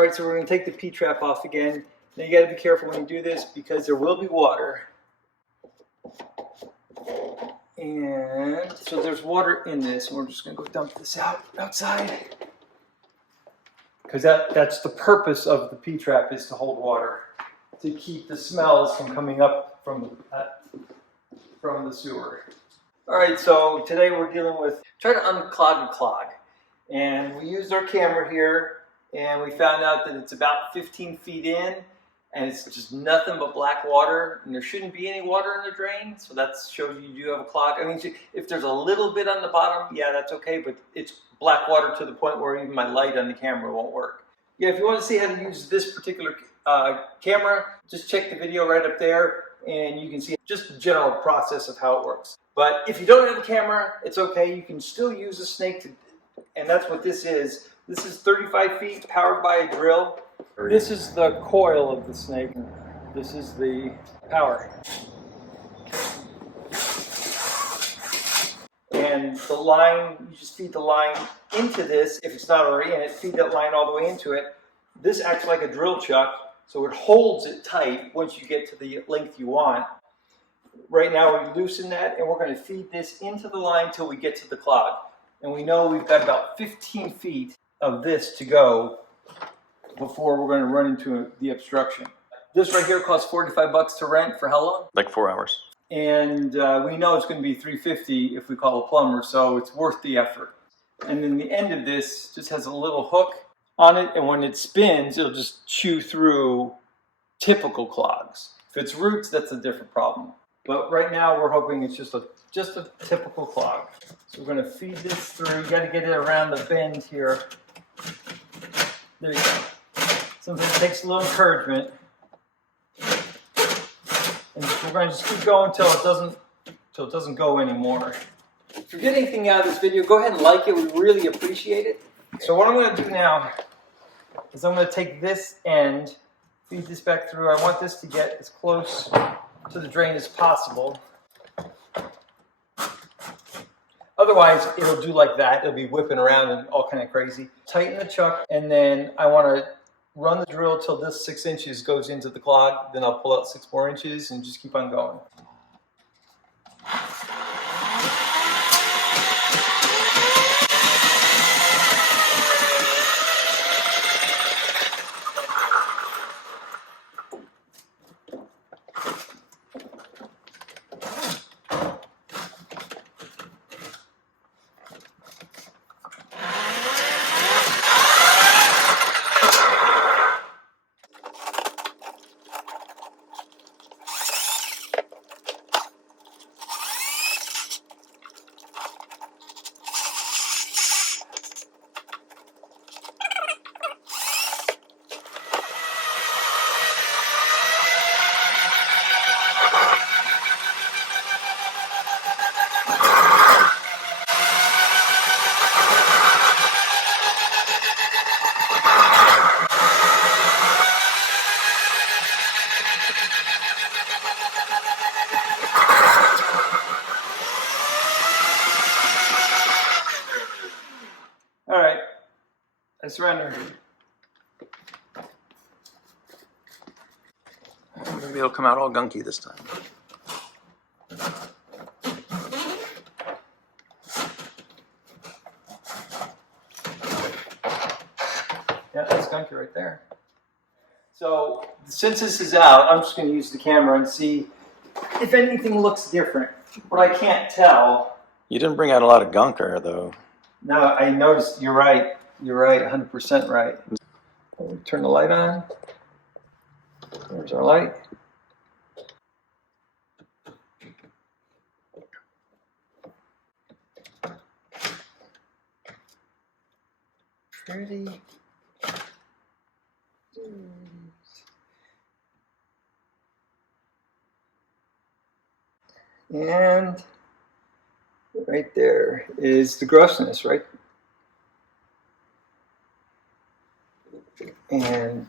All right, so we're going to take the P-trap off again. Now you got to be careful when you do this because there will be water. And so there's water in this, and we're just going to go dump this outside. Because that's the purpose of the P-trap, is to hold water, to keep the smells from coming up from the sewer. All right, so today we're dealing with trying to unclog a clog. And we used our camera here, and we found out that it's about 15 feet in, and it's just nothing but black water, and there shouldn't be any water in the drain, so that shows you do have a clog. I mean, if there's a little bit on the bottom, yeah, that's okay, but it's black water to the point where even my light on the camera won't work. Yeah, if you want to see how to use this particular camera, just check the video right up there, and you can see just the general process of how it works. But if you don't have a camera, it's okay. You can still use a snake, and that's what this is. This is 35 feet, powered by a drill. This is the coil of the snake. This is the power. And the line, you just feed the line into this. If it's not already in it, feed that line all the way into it. This acts like a drill chuck, so it holds it tight once you get to the length you want. Right now we loosen that, and we're going to feed this into the line until we get to the clog. And we know we've got about 15 feet of this to go before we're going to run into the obstruction. This right here costs $45 to rent for how long? Like 4 hours. And we know it's going to be $350 if we call a plumber, so it's worth the effort. And then the end of this just has a little hook on it, and when it spins, it'll just chew through typical clogs. If it's roots, that's a different problem. But right now, we're hoping it's just a typical clog. So we're going to feed this through. You got to get it around the bend here. There you go. Sometimes it takes a little encouragement. And we're going to just keep going until it doesn't go anymore. If you get anything out of this video, go ahead and like it. We really appreciate it. So what I'm going to do now is I'm going to take this end, feed this back through. I want this to get as close to the drain as possible. Otherwise, it'll do like that. It'll be whipping around and all kind of crazy. Tighten the chuck, and then I want to run the drill till this 6 inches goes into the clog. Then I'll pull out 6 more inches and just keep on going. All right, I surrender. Maybe it'll come out all gunky this time. Yeah, that's gunky right there. So since this is out, I'm just going to use the camera and see if anything looks different. But I can't tell. You didn't bring out a lot of gunker, though. No, I noticed. You're right. You're right. 100% right. Turn the light on. There's our light. Pretty. And right there is the grossness, right? And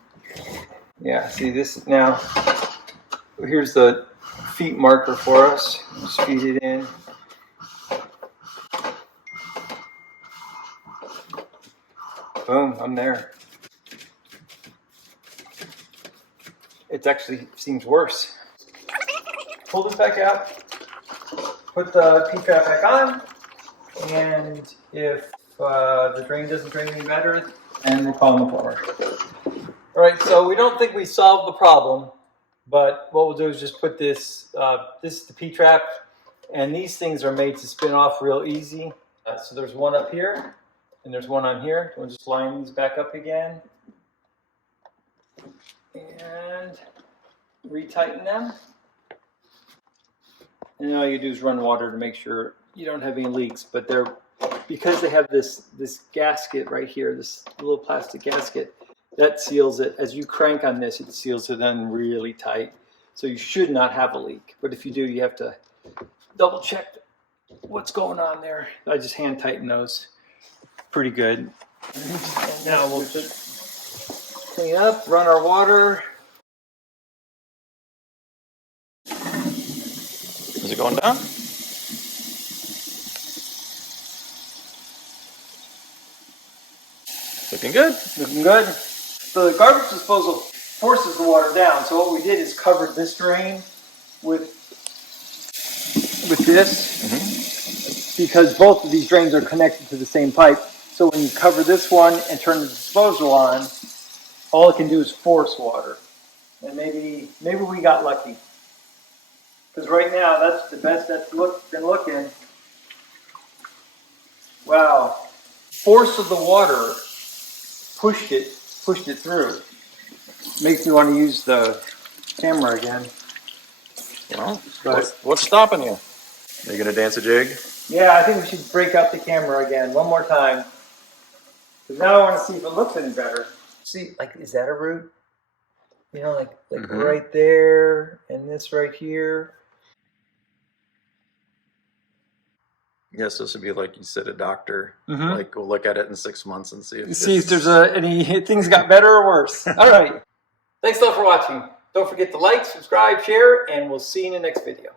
yeah, see this now. Here's the feet marker for us. Just feed it in. Boom, I'm there. it actually seems worse. Pull this back out, put the P-trap back on, and if the drain doesn't drain any better, then we'll call in the plumber. All right, so we don't think we solved the problem, but what we'll do is just put this, this is the P-trap, and these things are made to spin off real easy. So there's one up here, and there's one on here. We'll just line these back up again, and retighten them. And then all you do is run water to make sure you don't have any leaks, but because they have this gasket right here, this little plastic gasket, that seals it. As you crank on this, it seals it in really tight. So you should not have a leak. But if you do, you have to double check what's going on there. I just hand tighten those pretty good. Now we'll just clean up, run our water. Is it going down? Looking good. Looking good. So the garbage disposal forces the water down. So what we did is covered this drain with this, because both of these drains are connected to the same pipe. So when you cover this one and turn the disposal on, all it can do is force water. And maybe we got lucky, because right now that's the best that's been looking. Wow, force of the water pushed it through. Makes me want to use the camera again. Well, what's stopping you? Are you gonna dance a jig? Yeah, I think we should break out the camera again one more time. Because now I want to see if it looks any better. See, like, is that a root? You know, like right there, and this right here. I guess this would be like you said, a doctor. Like, we'll look at it in 6 months and see if there's any things got better or worse. All right. Thanks a lot for watching. Don't forget to like, subscribe, share, and we'll see you in the next video.